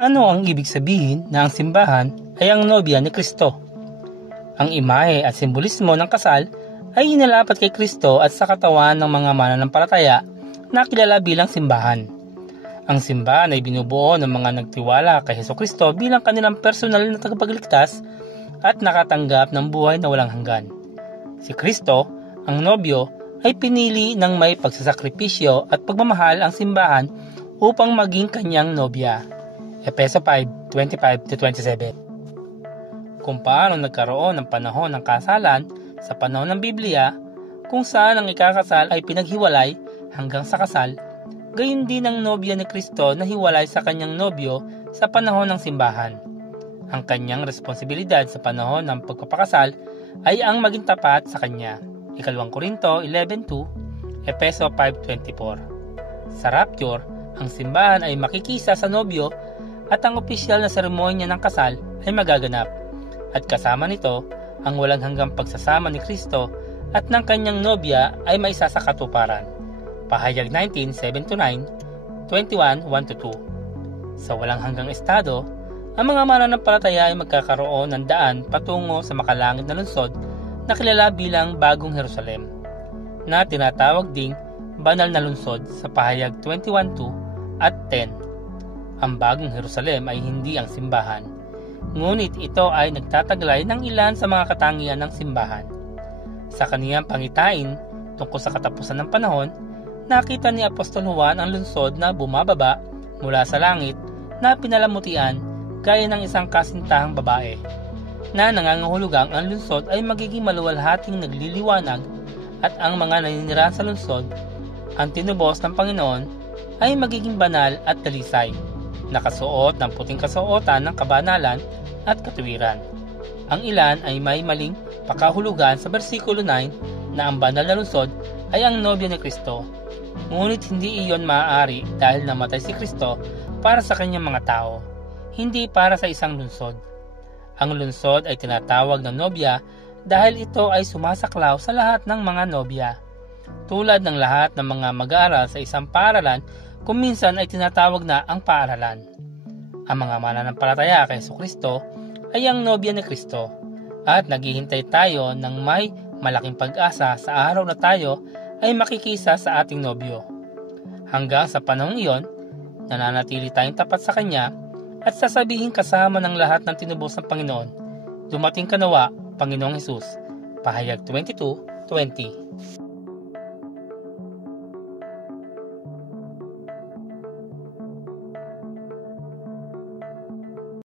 Ano ang ibig sabihin na ang simbahan ay ang nobya ni Kristo? Ang imahe at simbolismo ng kasal ay inalapat kay Kristo at sa katawan ng mga mananampalataya na kilala bilang simbahan. Ang simbahan ay binubuo ng mga nagtiwala kay Hesukristo bilang kanilang personal na tagapagligtas at nakatanggap ng buhay na walang hanggan. Si Kristo, ang nobyo, ay pinili ng may pagsasakripisyo at pagmamahal ang simbahan upang maging kanyang nobya. Efeso 5:25-27. Kung paano nagkaroon ng panahon ng kasalan sa panahon ng Biblia, kung saan ang ikakasal ay pinaghiwalay hanggang sa kasal, gayon din ang nobya ni Kristo na hiwalay sa kanyang nobyo sa panahon ng simbahan. Ang kanyang responsibilidad sa panahon ng pagpapakasal ay ang maging tapat sa kanya. 2 Korinto 11:2, Efeso 5:24. Sa rapture, ang simbahan ay makikisa sa nobyo at ang opisyal na seremonya ng kasal ay magaganap. At kasama nito, ang walang hanggang pagsasama ni Kristo at ng kanyang nobya ay maisa sa katuparan. Pahayag 19:7-9, 21:1-2. Sa walang hanggang estado, ang mga mananampalataya ay magkakaroon ng daan patungo sa makalangit na lungsod na kilala bilang Bagong Jerusalem, na tinatawag ding Banal na Lungsod sa pahayag 21:2 at 10. Ang Bagong Jerusalem ay hindi ang simbahan, ngunit ito ay nagtataglay ng ilan sa mga katangian ng simbahan. Sa kaniyang pangitain tungkol sa katapusan ng panahon, nakita ni Apostol Juan ang lungsod na bumababa mula sa langit na pinalamutian gaya ng isang kasintahang babae, na nangangahulugang ang lungsod ay magiging maluwalhating nagliliwanag at ang mga naninirahan sa lungsod, ang tinubos ng Panginoon, ay magiging banal at dalisay, nakasuot ng puting kasuotan ng kabanalan at katuwiran. Ang ilan ay may maling pakahulugan sa bersikulo 9 na ang banal na lungsod ay ang nobya ni Kristo, ngunit hindi iyon maaari dahil namatay si Kristo para sa kanyang mga tao, hindi para sa isang lungsod. Ang lungsod ay tinatawag na nobya dahil ito ay sumasaklaw sa lahat ng mga nobya. Tulad ng lahat ng mga mag-aaral sa isang paaralan, kung minsan ay tinatawag na ang paaralan. Ang mga mananampalataya kay Hesukristo ay ang nobya ni Kristo, at naghihintay tayo ng may malaking pag-asa sa araw na tayo ay makikisa sa ating nobyo. Hanggang sa panahong iyon, nananatili tayong tapat sa Kanya at sasabihin kasama ng lahat ng tinubos ng Panginoon, "Dumating ka nawa, Panginoong Hesus." Pahayag 22:20.